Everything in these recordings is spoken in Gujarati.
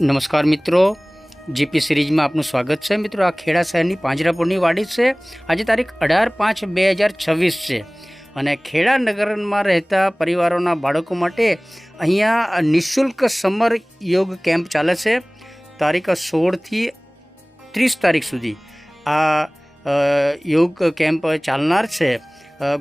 નમસ્કાર મિત્રો, જીપી સિરીઝમાં આપનું સ્વાગત છે। મિત્રો, આ ખેડા શહેરની પાંજરાપોળની વાડી છે। આજે તારીખ 18/5/2026 છે અને ખેડા નગરમાં રહેતા પરિવારોના બાળકો માટે અહીંયા નિઃશુલ્ક સમર યોગ કેમ્પ ચાલે છે। તારીખ 16થી 30 તારીખ સુધી આ યોગ કેમ્પ ચાલનાર છે।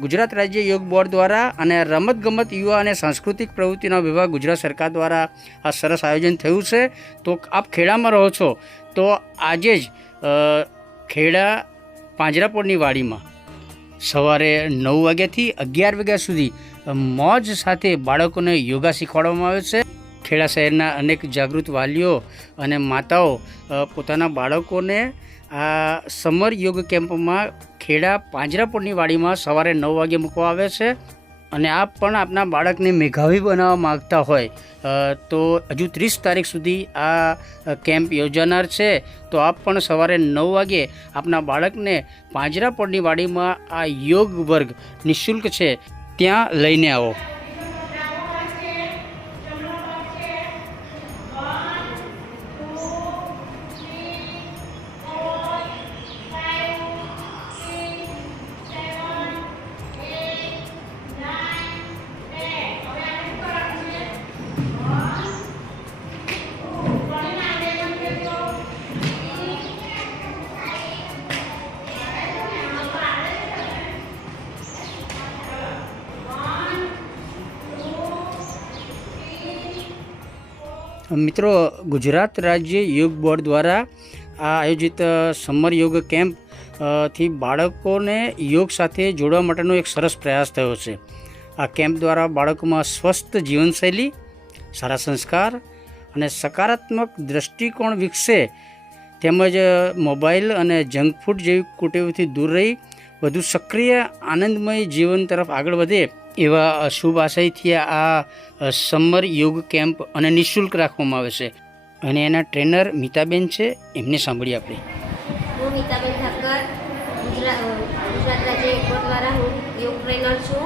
ગુજરાત રાજ્ય યોગ બોર્ડ દ્વારા અને રમતગમત યુવા અને સાંસ્કૃતિક પ્રવૃત્તિના વિભાગ ગુજરાત સરકાર દ્વારા આ સરસ આયોજન થયું છે। તો આપ ખેડામાં રહો છો તો આજે જ ખેડા પાંજરાપોળની વાડીમાં સવારે 9 વાગ્યાથી 11 વાગ્યા સુધી મોજ સાથે બાળકોને યોગા શીખવાડવામાં આવે છે। ખેડા શહેરના અનેક જાગૃત વાલીઓ અને માતાઓ પોતાના બાળકોને આ સમર યોગ કેમ્પમાં ખેડા પાંજરાપોળની વાડીમાં સવારે 9 વાગે મૂકવા આવે છે। અને આપ પણ આપના બાળકને મેઘાવી બનાવવા માગતા હોય તો હજુ 30 તારીખ સુધી આ કેમ્પ યોજાનાર છે। તો આપ પણ સવારે 9 વાગે આપના બાળકને પાંજરાપોળની વાડીમાં આ યોગ વર્ગ નિઃશુલ્ક છે ત્યાં લઈને આવો। મિત્રો, ગુજરાત રાજ્ય યોગ બોર્ડ દ્વારા આ આયોજિત સમર યોગ કેમ્પ થી બાળકોને યોગ સાથે જોડવા માટેનો એક સરસ પ્રયાસ થયો છે। આ કેમ્પ દ્વારા બાળકોમાં સ્વસ્થ જીવનશૈલી, સારા સંસ્કાર અને સકારાત્મક દૃષ્ટિકોણ વિકસે, તેમજ મોબાઈલ અને જંક ફૂડ જેવી કુટેવોથી દૂર રહી વધુ સક્રિય આનંદમય જીવન તરફ આગળ વધે એવા શુભ આશયથી આ સમર યોગ કેમ્પ અને નિઃશુલ્ક રાખવામાં આવે છે। અને એના ટ્રેનર મીતાબેન છે, એમને સાંભળીએ આપણે। હું મીતાબેન ઠક્કર, ગુજરાત રાજ્ય યોગ બોર્ડ દ્વારા હું યોગ ટ્રેનર છું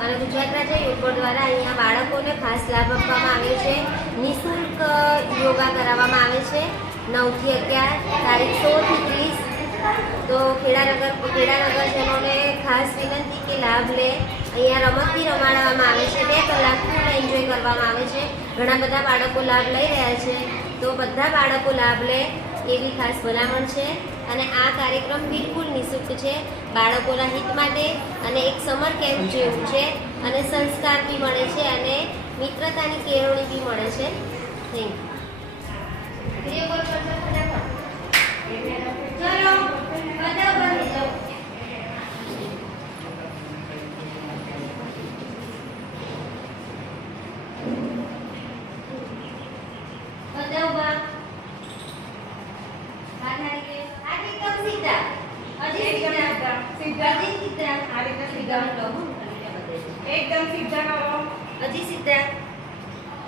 અને ગુજરાત રાજ્ય યોગ બોર્ડ દ્વારા અહીંયા બાળકોને ખાસ લાભ આપવામાં આવે છે। નિઃશુલ્ક યોગા કરાવવામાં આવે છે 9 થી 11 તારીખ 16 થી 30। તો ખેડાનગરજનોને ખાસ વિનંતી કે લાભ લે। અહીંયા રમતથી રમાડવામાં આવે છે, 2 કલાક ફૂલ એન્જોય કરવામાં આવે છે। ઘણા બધા બાળકો લાભ લઈ રહ્યા છે, તો બધા બાળકો લાભ લે એવી ખાસ ભલામણ છે। અને આ કાર્યક્રમ બિલકુલ નિઃશુલ્ક છે, બાળકોના હિત માટે અને એક સમર કેમ્પ જેવું છે અને સંસ્કાર બી મળે છે અને મિત્રતાની કેળવણી બી મળે છે। Thank you. एकदम सीधा करो। अजी सीधा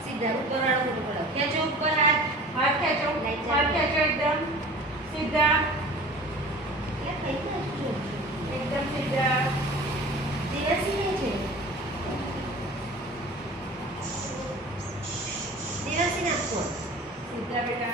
सीधा ऊपर वाला बोलो, खेचो ऊपर हाथ खेचो एकदम सीधा, एकदम सीधा। धीरे से नीचे, धीरे से नाचो सीधा बेटा।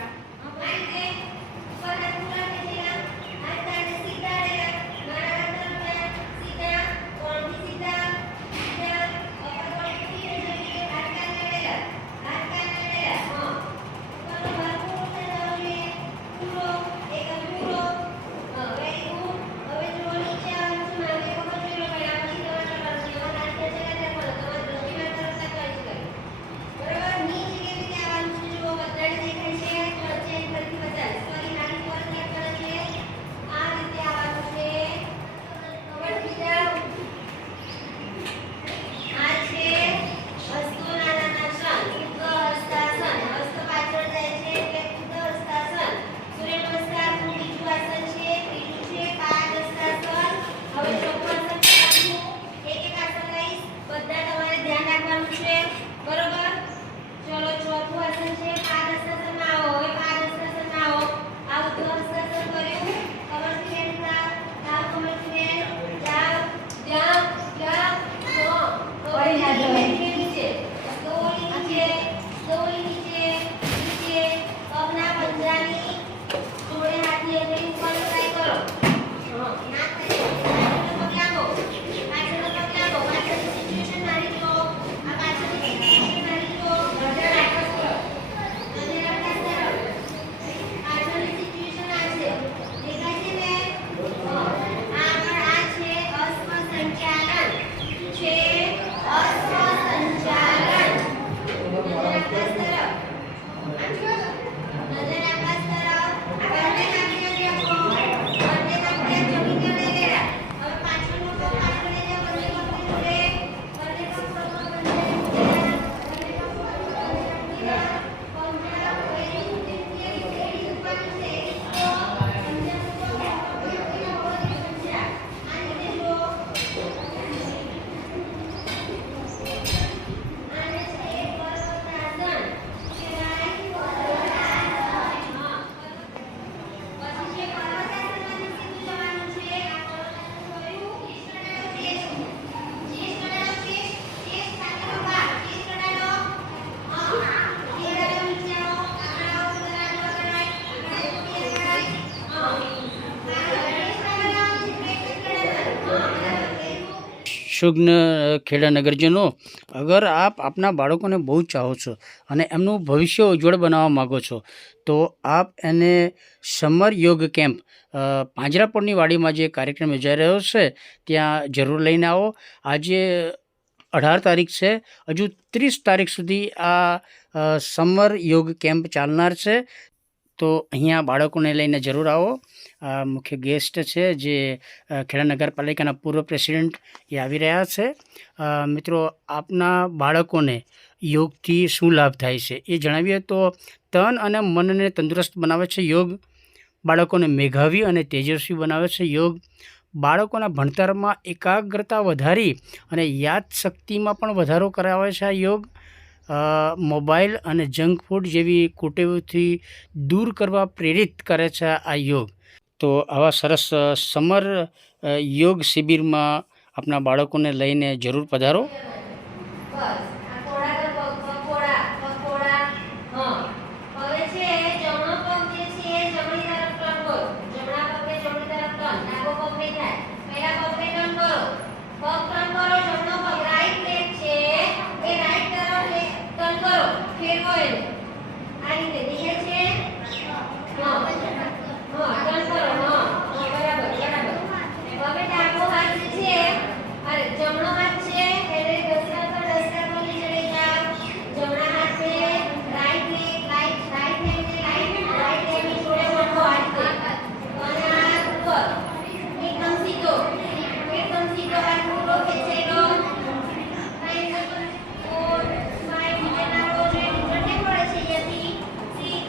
સુજ્ઞ ખેડા નગરજનો, અગર આપ આપના બાળકોને બહુ ચાહો છો અને એમનું ભવિષ્ય ઉજ્જવળ બનાવવા માગો છો તો આપ એને સમર યોગ કેમ્પ પાંજરાપોળની વાડીમાં જે કાર્યક્રમ યોજાઈ રહ્યો છે ત્યાં જરૂર લઈને આવો. આજે 18 તારીખ છે, હજુ 30 તારીખ સુધી આ સમર યોગ કેમ્પ ચાલનાર છે. તો અહીંયા બાળકોને લઈને જરૂર આવો. મુખ્ય ગેસ્ટ છે જે ખેડા નગરપાલિકાના પૂર્વ પ્રેસિડેન્ટ એ આવી રહ્યા છે. મિત્રો, આપના બાળકોને યોગથી શું લાભ થાય છે એ જણાવીએ તો તન અને મનને તંદુરસ્ત બનાવે છે યોગ, બાળકોને મેધાવી અને તેજસ્વી બનાવે છે યોગ, બાળકોના ભણતરમાં એકાગ્રતા વધારી અને યાદશક્તિમાં પણ વધારો કરાવે છે આ યોગ, મોબાઈલ અને જંક ફૂડ જેવી કુટેવોથી દૂર કરવા પ્રેરિત કરે છે આ યોગ. તો આવા સરસ સમર યોગ શિબિરમાં આપણા બાળકોને લઈને જરૂર પધારો. બસ આ થોડા કર પકોડા હા. હવે છે જમણો પગ જે છે એ જમણી તરફ ટર્ન કરો. જમણા પગને જમણી તરફ ટર્ન, ડાબો પગ નહીં થાય. પહેલા પગને ટર્ન કરો, પગ ટર્ન કરો. જમણો પગ રાઈટ લેગ છે એ રાઈટ તરફ ટર્ન કરો, ફેરવો એને આ રીતે. દેખાય છે? હા ટર્ન કરો. હા બરાબર. હવે ડાબો હાથ જે છે અરે જમણો હાથ છે એને દસરા પર નીચે લઈ જાઓ. જમણા હાથે રાઈટ લેગની જોડે મોટો હાથ છે અને હાથ ઉપર એકદમ સીધો હાથ પૂરો ખેંચેલો. 4 5 નીચે નાખો છો. નીચે પડે છે અહીંયાથી 6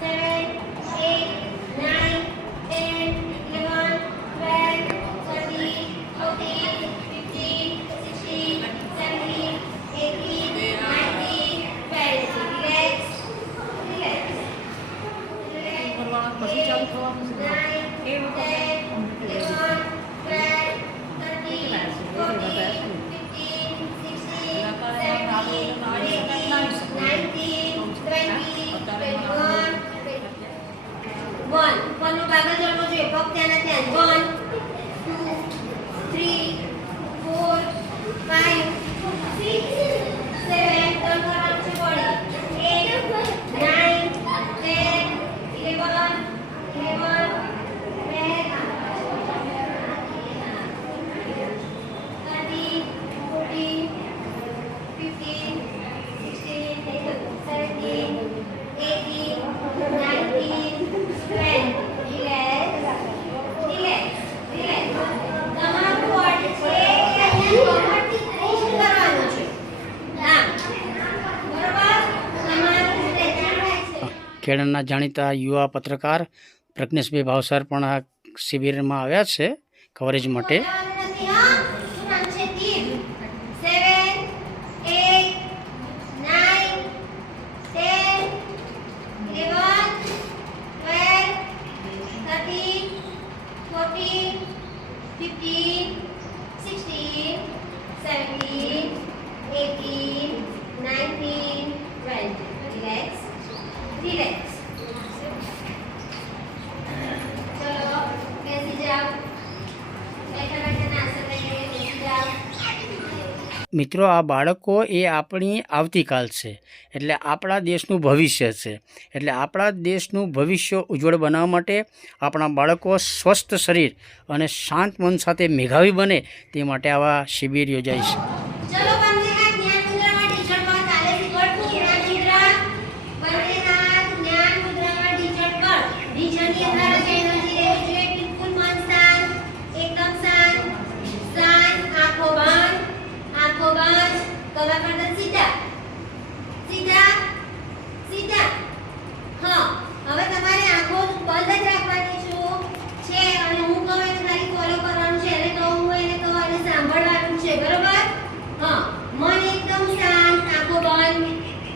7 8 9 10 11 12 13 14 15 16 પગનું બાગલ જળવો જોઈએ. પગ ત્યાંના ત્યાં 1 2 3 ખેડાના જાણીતા યુવા પત્રકાર પ્રજ્ઞેશભાઈ ભાવસાર પણ આ શિબિરમાં આવ્યા છે કવરેજ માટે. Relax. चलो कैसी जाओ बैठा आसन लगे कैसी जाओ. મિત્રો, આ બાળકો એ આપણી આવતીકાલ છે, એટલે આપણા દેશનું ભવિષ્ય છે. એટલે આપણા દેશનું ભવિષ્ય ઉજ્જવળ બનાવવા માટે આપણા બાળકો સ્વસ્થ શરીર અને શાંત મન સાથે મેધાવી બને તે માટે આવા શિબિર યોજાય છે. चलो बंदे हाथ ज्ञान मुद्रा में टी-शर्ट पर ताले से कर ज्ञान मुद्रा. बंदे हाथ ज्ञान मुद्रा में टी-शर्ट पर. टी-शर्ट की अंदर एनर्जी રહેવી જોઈએ. બિલકુલ મન શાંત, એકદમ શાંત. આંખો બંધ. કમર કરતા સીધા. હા, હવે તમારે આંખો બંધ જ રાખવાની છે અને હું કહું એને ખાલી ફોલો કરવાનું છે. એને કહું હું એને કહું એને સાંભળવાનું છે. બરોબર? હા, મન એકદમ શાંત, આંખો બંધ.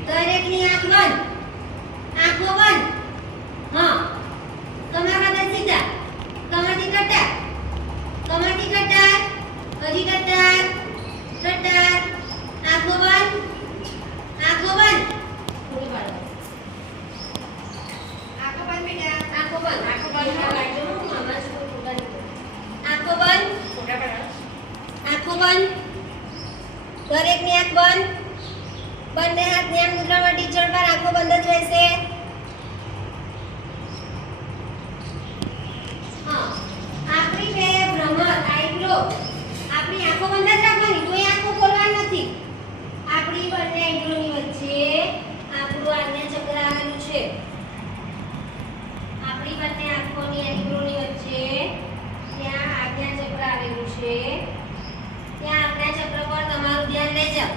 દરેકની આંખો બંધ. હા, કમર કરતા સીધા. કમરથી કટ્ટા. હજી કટ્ટા. આંખો બંધ. થોડી વાર. આંખો બંધ બેટા. આંખો બંધ. એકની આંખ બંધ. બંને હાથની આંખ મુદ્રામાં ટીચર પર આંખો બંધ જ રહેશે. હા, આપણી બે ભ્રમર આઈબ્રો આપણી આંખો બંધ જ રાખવાની, કોઈ આંખો ખોલવાની નથી. આપણી બંને આઈબ્રોની વચ્ચે આપણું આજ્ઞાચક્ર આવેલું છે. આપણી બંને આંખોની આઈબ્રોની વચ્ચે ત્યાં આજ્ઞાચક્ર આવેલું છે. ત્યાં આજ્ઞાચક્ર પર તમારું ધ્યાન લઈ જાઓ.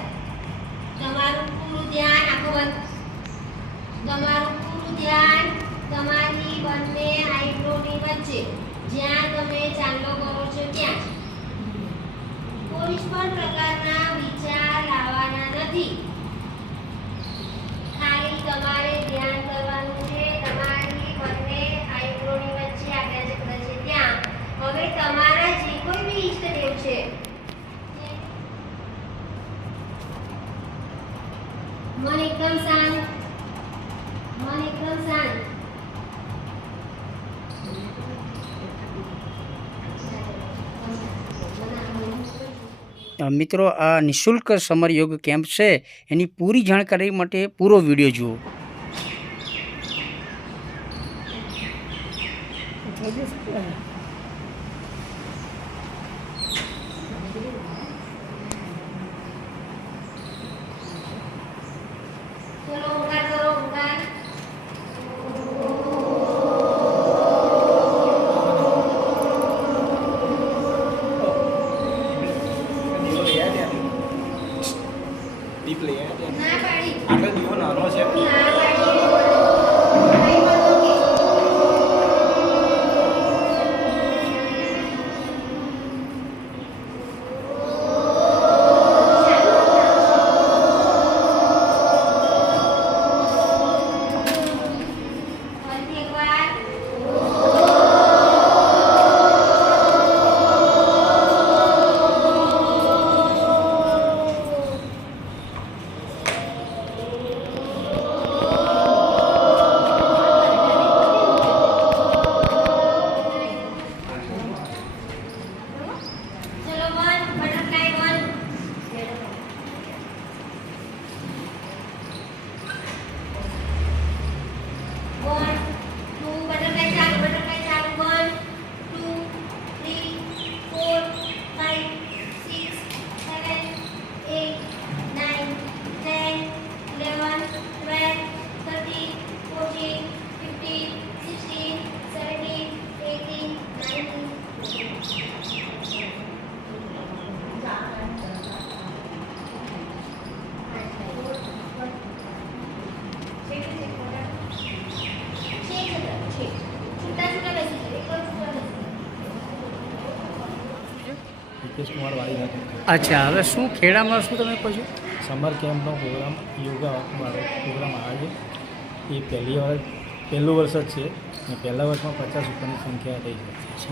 તમારું પૂરું ધ્યાન આંખો બંધ. તમારું પૂરું ધ્યાન તમારી બંને આઈબ્રોની વચ્ચે જ્યાં તમે ચાંદલો કરો છો ત્યાં. કોઈ પણ પ્રકારના વિચાર લાવવાના નથી. ખાલી તમારે ધ્યાન કરવાનું છે તમારી બંને આઈબ્રોની વચ્ચે આજ્ઞાચક્ર છે ત્યાં. હવે તમારા જે કોઈ બી ઈષ્ટદેવ છે, મન એકદમ શાંત. મન એકદમ શાંત. મિત્રો, આ નિઃશુલ્ક સમર યોગ કેમ્પ છે એની પૂરી જાણકારી માટે પૂરો વિડીયો જુઓ. ચલો ઓમકાર કરો. ઓમકાર. ના પાડી. આગળ દીવો નાનો છે. ના પાડી. નહીં બોલો કે. ફરીથી એકવાર. ચલો one butterfly one. One two butterfly ચાલુ. બટરફ્લાય ચાલુ. 1 2 3 4 5 6 7 8 9 10 11 12 13 14 15 16 17 18 19 હિતેશ કુમાર વાડીનાથ. અચ્છા, હવે શું ખેડામાં શું તમે કહો છો? સમર કેમ્પનો પ્રોગ્રામ યોગા પ્રોગ્રામ આવે છે. એ પહેલું વર્ષ જ છે અને પહેલા વર્ષમાં 50 ઉપરની સંખ્યા થઈ છે.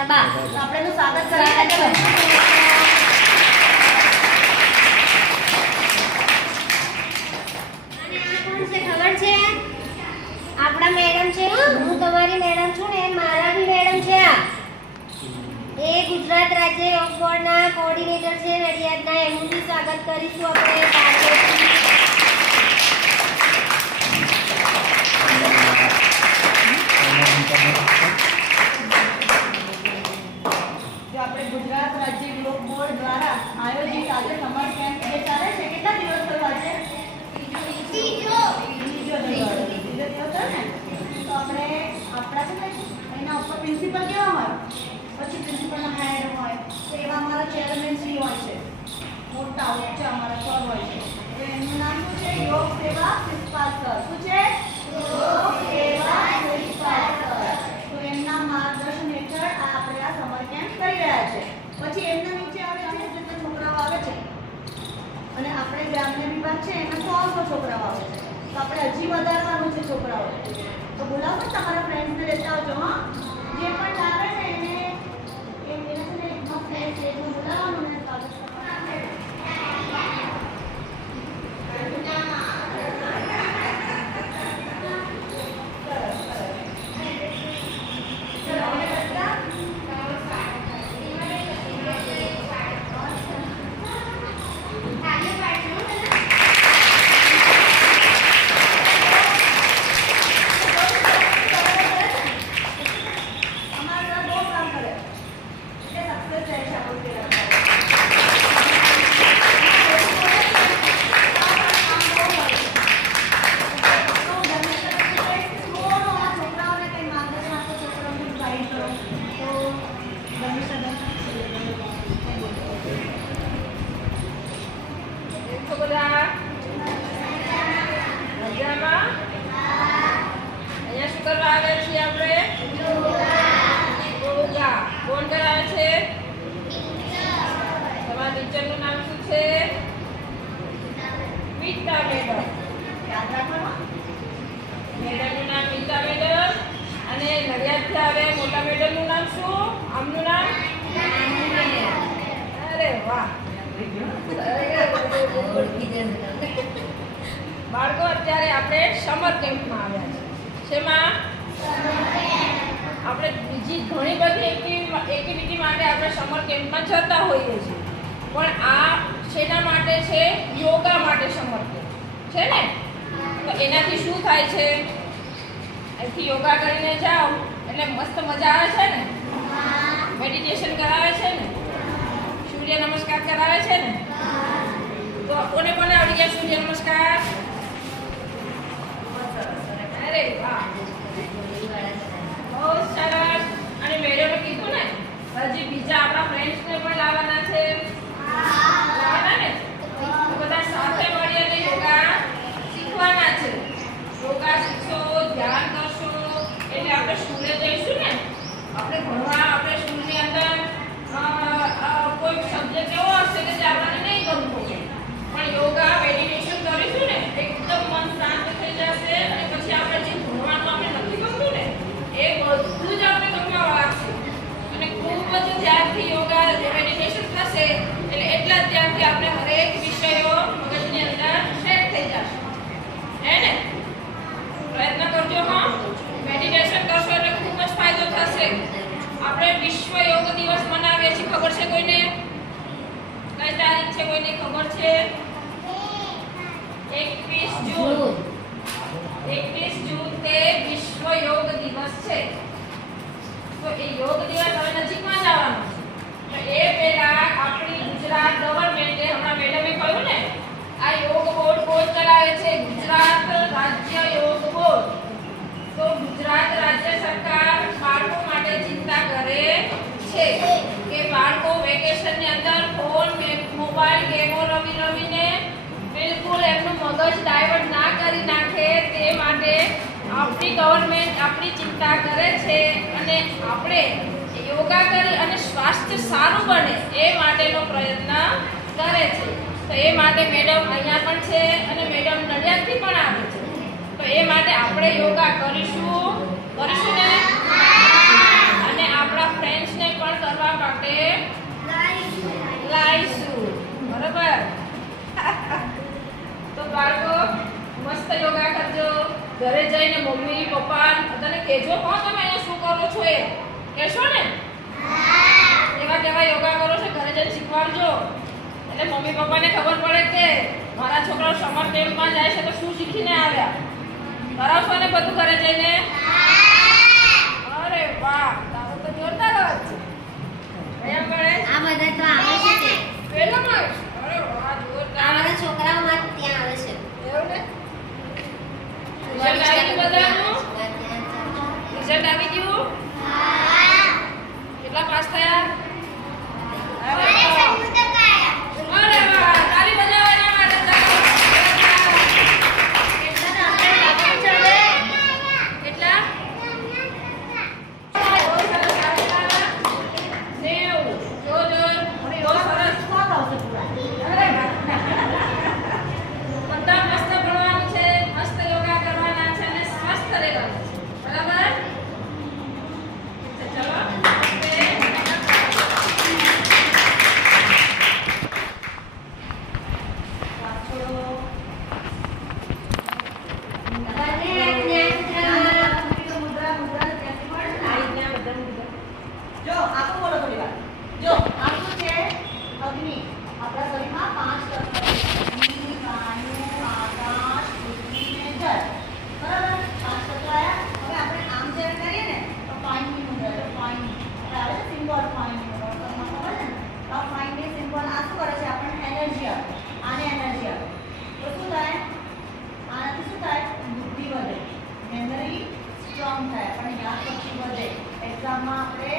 રાધાબા. તો આપણે એનું સ્વાગત કરીએ. ખબર છે આપણા મેડમ છે હું તમારી મેડમ છું ને મારા બી મેડમ છે એ ગુજરાત રાજ્ય યોગ બોર્ડના કોઓર્ડિનેટર છે નડિયાદના એમનું બી સ્વાગત કરીશું આપણે તાળીઓથી. જો આપણે ગુજરાત રાજ્ય યોગ બોર્ડ દ્વારા આયોજિત આજે સમર કેમ્પ જે ચાલે છે કેટલા દિવસ થયો આજે? ત્રીજો દિવસ ને તો આપણે આપણા છે ને એના ઉપર પ્રિન્સિપલ કેવા હોય પછી પ્રિન્સિપલના હેડ હોય તો એવા અમારા ચેરમેન શ્રી હોય છે મોટા ઊંચા અમારા સર હોય છે તો એમનું નામ શું છે? યોગ સેવા પ્રિન્સિપાલ સર. શું છે? યોગ સેવા પ્રિન્સિપાલ સર. તો એમના માર્ગદર્શન હેઠળ આપણે આ સમર કેમ્પ કરી રહ્યા છે. પછી એમના નીચે આવે છે જેટલા છોકરાઓ આવે છે અને આપણે ગ્રામ્ય વિભાગ છે એમાં 100 છોકરાઓ આવે છે તો આપણે હજી વધારવાનું છે છોકરાઓ. તો બોલાવો તમારા ફ્રેન્ડ્સને લેતા આવજો. હા, જે પણ લાગે ને એને એને છે ને એક ફ્રેન્ડ છે એને બોલાવવાનું ને સ્વાગત બાળકો અત્યારે આપણે સમર કેમ્પમાં આવ્યા છે. શેમાં? આપણે બીજી ઘણી બધી એક્ટિવિટી માટે આપણે સમર કેમ્પમાં જતા હોઈએ છીએ પણ આ શેના માટે છે? યોગા માટે સમર કેમ્પ છે ને. તો એનાથી શું થાય છે? અહીંથી યોગા કરીને જાઓ એટલે મસ્ત મજા આવે છે ને. મેડિટેશન કરાવે છે ને, સૂર્ય નમસ્કાર કરાવે છે ને. તો કોને કોને આવડી ગયા સૂર્ય નમસ્કાર? અરે વાહ, બહુ સરસ. અને મેડમે કીધું ને હજી બીજા આપણા ફ્રેન્ડ્સને પણ લાવવાના છે. લાવવાના ને? તો બધા સાથે મળીને યોગા શીખવાના છે. યોગા શીખશો, ધ્યાન કરશો એટલે આપણે સ્કૂલે જઈશું ને આપણે ભણવા આપણે સ્કૂલની અંદર કોઈ સબ્જેક્ટ એવો હશે કે જે આપણને નહીં ગમતો પણ યોગા મેડિટેશન કરીશું ને એકદમ મન શાંત થઈ જશે અને પછી આપણે જે ભણવાનું આપણે નથી ગમતું ને એ બધું જ આપણે ગમવા લાગશે અને ખૂબ જ ધ્યાનથી યોગા મેડિટેશન થશે એટલે એટલા જ ધ્યાનથી આપણે હરેક વિષયો મગજની અંદર સેટ થઈ જશે. હે ને? પ્રયત્ન કરજો. હા, મેડિટેશન કરશો એટલે ખૂબ જ ફાયદો થશે. આપણે વિશ્વ યોગ દિવસ મનાવીએ છીએ. ખબર છે કોઈને? કઈ તારીખ છે કોઈને ખબર છે? 21 જૂન. 21 જૂન તે વિશ્વ યોગ દિવસ છે. તો એ યોગ દિવસ હવે નજીકમાં જ આવવાનો છે. તો એ પહેલા આપણી ગુજરાત ગવર્મેન્ટે હમણાં મેડમે કહ્યું ને આ યોગ બોર્ડ કોણ ચલાવે છે? ગુજરાત રાજ્ય યોગ બોર્ડ. તો ગુજરાત રાજ્ય સરકાર બાળકો માટે ચિંતા કરે છે કે બાળકો વેકેશનની અંદર ફોન મોબાઈલ ગેમો રમીને બિલકુલ એમનું મગજ ડાયવર્ટ ના કરી નાખે તે માટે આપણી ગવર્મેન્ટ આપણી ચિંતા કરે છે અને આપણે યોગા કરી અને સ્વાસ્થ્ય સારું બને એ માટેનો પ્રયત્ન કરે છે. તો એ માટે મેડમ અહીંયા પણ છે અને મેડમ નડિયાદથી પણ આવે છે. તો એ માટે આપણે યોગા કરીશું ને અને આપણા ફ્રેન્ડ્સને સફળ કરવા માટે લાઈશું. બરાબર? તો બાળકો મસ્ત યોગા કરજો. ઘરે જઈને મમ્મી પપ્પા બધાને કહેજો હો તમે અહીંયા શું કરો છો એ કહેશો ને? કેવા કેવા યોગા કરો છો ઘરે જઈને શીખવાડજો. એટલે મમ્મી પપ્પાને ખબર પડે કે મારા છોકરાઓ સમર કેમ્પમાં જાય છે તો શું શીખીને આવ્યા. કરાવશો ને બધું ઘરે જઈને? અરે વાહ, તારો તો જોરદાર અવાજ છે. કયા મળે? આ બધા તો આવે છે. પેલો મળે? અરે વાહ, જોરદાર. અમારા છોકરાઓ માં ત્યાં આવે છે. એવું ને? રિઝલ્ટ આવી ગયું બધાનું? રિઝલ્ટ આવી ગયું? કેટલા પાસ થયા? અરે વાહ. અરે વાહ, તાળી બજાવો એના માટે. ચાલો. કેટલા? બહુ સરસ આવેલા. 90. જો બહુ સરસ. અરે વાહ. બધા મસ્ત ભણવાનું છે, મસ્ત યોગા કરવાના છે અને સ્વસ્થ રહેવાનું છે. બરાબર? ચલો. જો આખું બોલો થોડી વાર. જો આખું છે અગ્નિ. આપણા શરીરમાં 5 તત્વો છે. અગ્નિ, વાયુ, આકાશ, પૃથ્વી ને જળ. બરાબર? 5 તત્વો આયા. હવે આપણે આમ જ્યારે કરીએ ને તો પાણીની મુદ્રા છે. પાણી એટલે આવે છે સિમ્બોલ પાણીની મુદ્રા. તમને ખબર છે ને? તો આ પાણીની સિમ્બોલ આ શું કરે છે? આપણને એનર્જી આપે. આને એનર્જી આપે. તો શું થાય? આનાથી શું થાય? બુદ્ધિ વધે, મેમરી સ્ટ્રોંગ થાય, આપણને યાદશક્તિ વધે. એક્ઝામમાં આપણે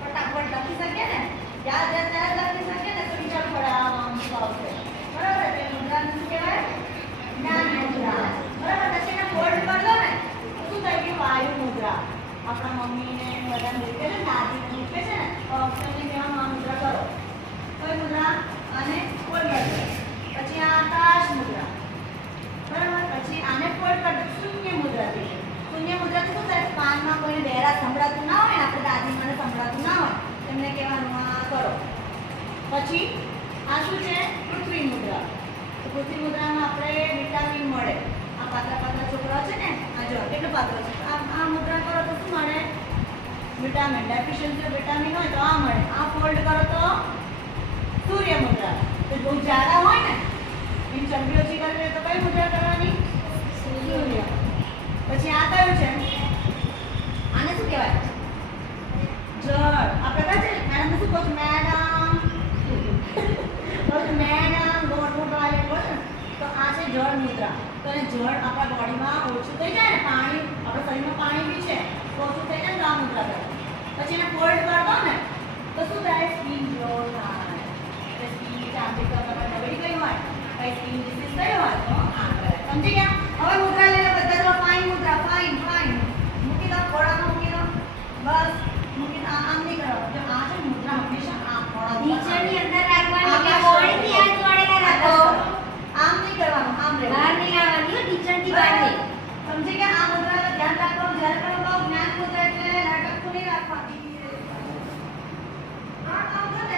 ફટાફટ લખી શકીએ ને, યાદ લખી શકીએ ને તો વિચાર પડે આ આમ શું આવશે. બરાબર? તે મુદ્રાને શું કહેવાય? જ્ઞાન મુદ્રા. બરાબર? પછી એને ફોલ્ડ કરી દો ને તો શું થાય કે વાયુ મુદ્રા. આપણા મમ્મીને બધાને મૂકે છે ને, દાદીને મૂકે છે ને, તો અક્ષરને કહેવામાં આ મુદ્રા કરો. કઈ મુદ્રા? આને ફોલ્ડ કરી દો. પછી આ આકાશ મુદ્રા. બરાબર? પછી આને ફોલ્ડ કરી દો. શૂન્ય મુદ્રા થઈ જાય. શૂન્ય મુદ્રાથી શું થાય? કાનમાં કોઈને બહેરા સંભળાતું ના હોય ને, આપણે દાદી મને સંભળાતું ના હોય, એમને કહેવાનું આ કરો. પછી આ શું છે? પૃથ્વી મુદ્રા. તો પૃથ્વી મુદ્રામાં આપણે વિટામિન મળે. આ પાતળા પાતળા છોકરાઓ છે ને, આ જો કેટલું પાતળું છે. આ મુદ્રા કરો તો શું મળે? વિટામિન. ડેફિશિયન્સી વિટામિન હોય તો આ મળે. આ ફોલ્ડ કરો તો સૂર્ય મુદ્રા. તો બહુ જાડા હોય ને, એમ ચંદ્રી ઓછી કરવી હોય તો કઈ મુદ્રા કરવાની? સૂર્ય. પછી આ કયું છે? આને શું કહેવાય? જળ. આપણે કહે છે મેડમ શું કહો છો? મેડમ ગોળ વાલે કહો છો. તો આ છે જળ મુદ્રા. તો એને જળ આપણા બોડીમાં ઓછું થઈ જાય ને, પાણી આપણા શરીરમાં પાણી બી છે તો ઓછું થઈ જાય ને તો આ મુદ્રા કરે. પછી એને ફોલ્ડ કરી દો ને તો શું થાય? સ્કિન ગ્લો થાય. એટલે સ્કિન ચામડી તો નબળી ગઈ હોય, કઈ સ્કિન ડિસીઝ થઈ હોય તો આ કરે. સમજી ગયા? હવે મુદ્રા લઈને બધા જો ફાઇન મુદ્રા. ફાઇન મૂકી દો, ખોળામાં મૂકી દો. બસ મૂકી દો. આમ નહીં કરો. જો આ છે મુદ્રા હંમેશા આ ખોળા નીચેની અંદર રાખવાની કે બોડીથી હાથ જોડેલા રાખો. આમ નહીં કરવાનું, આમ રહેવાનું. બહાર નહીં આવવાની હો, નીચેથી બહાર નહીં. સમજી ગયા? આ મુદ્રાનું ધ્યાન રાખવાનું. જ્યારે પણ કહું જ્ઞાન મુદ્રા એટલે નાટકનું નહીં રાખવાનું. આ કામ કરે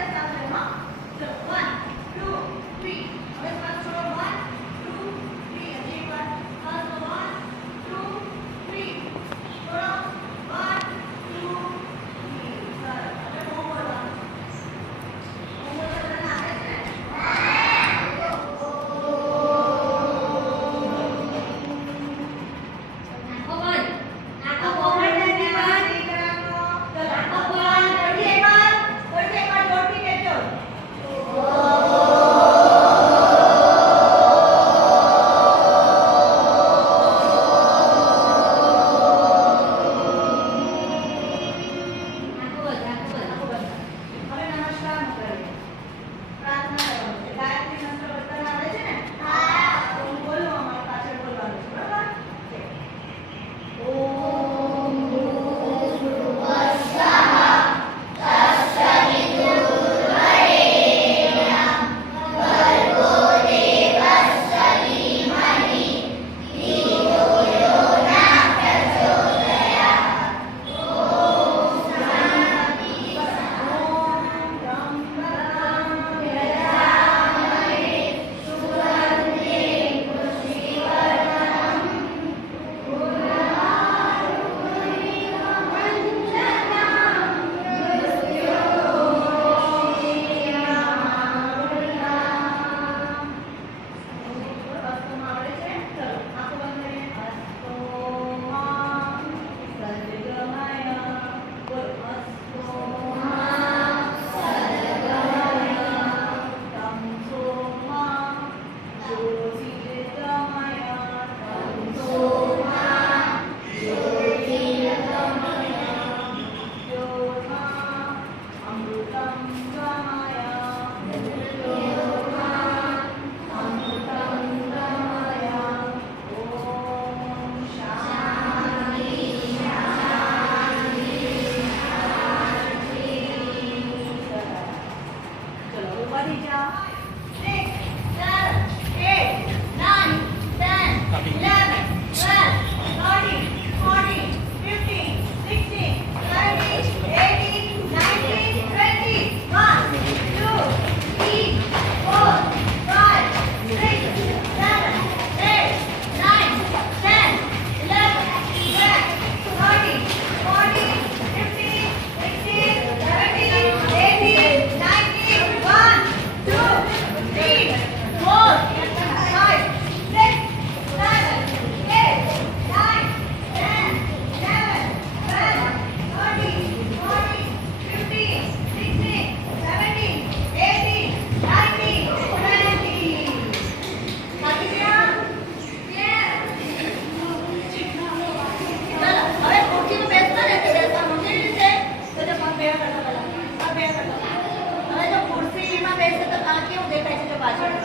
આ કેવું દેખાય છે જો પાછળ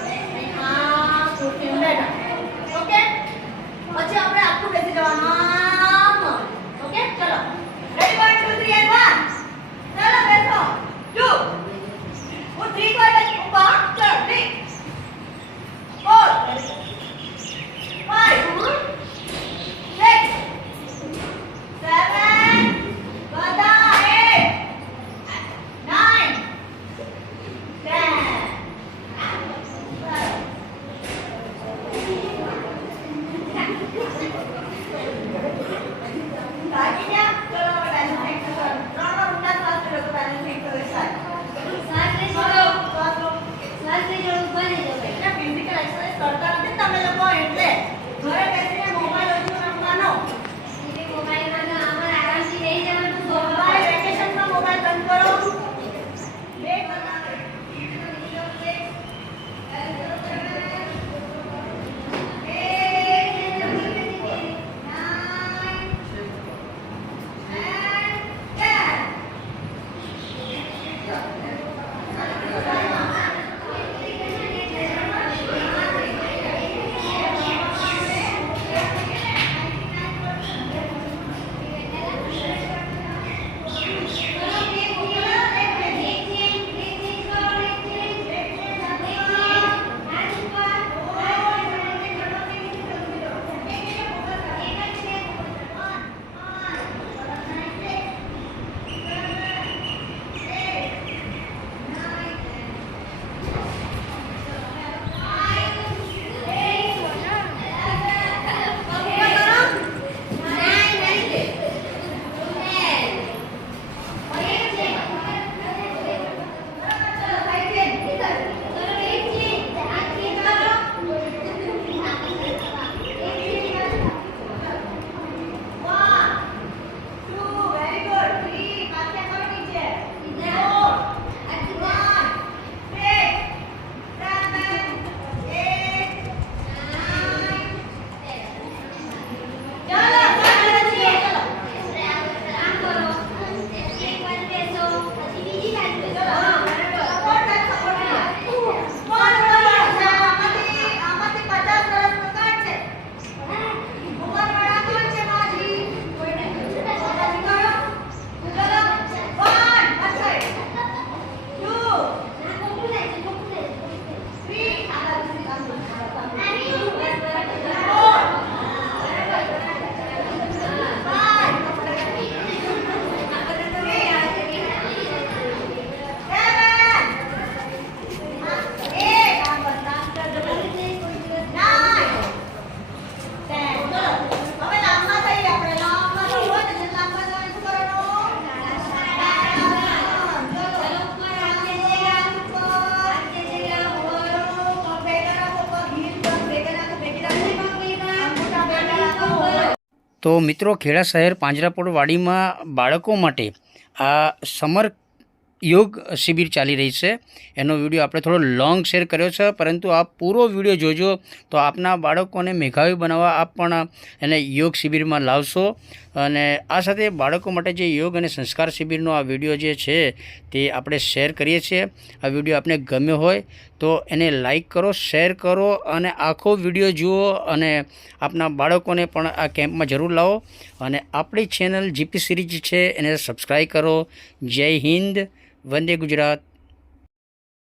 આ ખુરશી બેઠા ઓકે પછી આપણે આખું બેસી જવાનું આમ ઓકે ચલો રેડી 1 2 3 and 1 ચલો બેસો 2 હું 3 કહે ઉભા ચલો 3 4 5 6 7 બધા 8 9 10 બાકી ગયા ચલો બેલેન્સ ઠીક કરો ત્રણ ઊંડા શ્વાસ લો તો બેલેન્સ ઠીક કરો સાહેબ શ્વાસ લેજો શ્વાસ લો શ્વાસ લેજો ઊભા નહીં જવાય એટલે ફિઝિકલ એક્સરસાઇઝ કરતા નથી તમે લોકો એટલે ઘરે બેસીને મોબાઈલ ઓછું રમવાનો મોબાઈલમાં તો અમારે આરામથી રહી જવાનું મોબાઈલ વેકેશનમાં મોબાઈલ બંધ કરો બે કલાક તો મિત્રો ખેડા શહેર પાંજરાપોળ વાડીમાં બાળકો માટે આ સમર યોગ શિબિર ચાલી રહી છે એનો વિડીયો આપણે થોડો લોંગ શેર કર્યો છે, પરંતુ આપ પૂરો વિડીયો જોજો તો આપના બાળકોને મેઘાવી બનાવવા આપ પણ એને યોગ શિબિરમાં લાવશો. અને આ સાથે બાળકો માટે જે યોગ અને સંસ્કાર શિબિરનો આ વિડીયો જે છે તે આપણે શેર કરીએ છીએ. આ વિડીયો આપને ગમ્યો હોય તો એને લાઈક કરો, શેર કરો અને આખો વિડીયો જુઓ અને આપના બાળકોને પણ આ કેમ્પમાં જરૂર લાવો. અને આપણી ચેનલ જીપી સિરીઝ છે એને સબસ્ક્રાઈબ કરો. જય હિન્દ, વંદે ગુજરાત.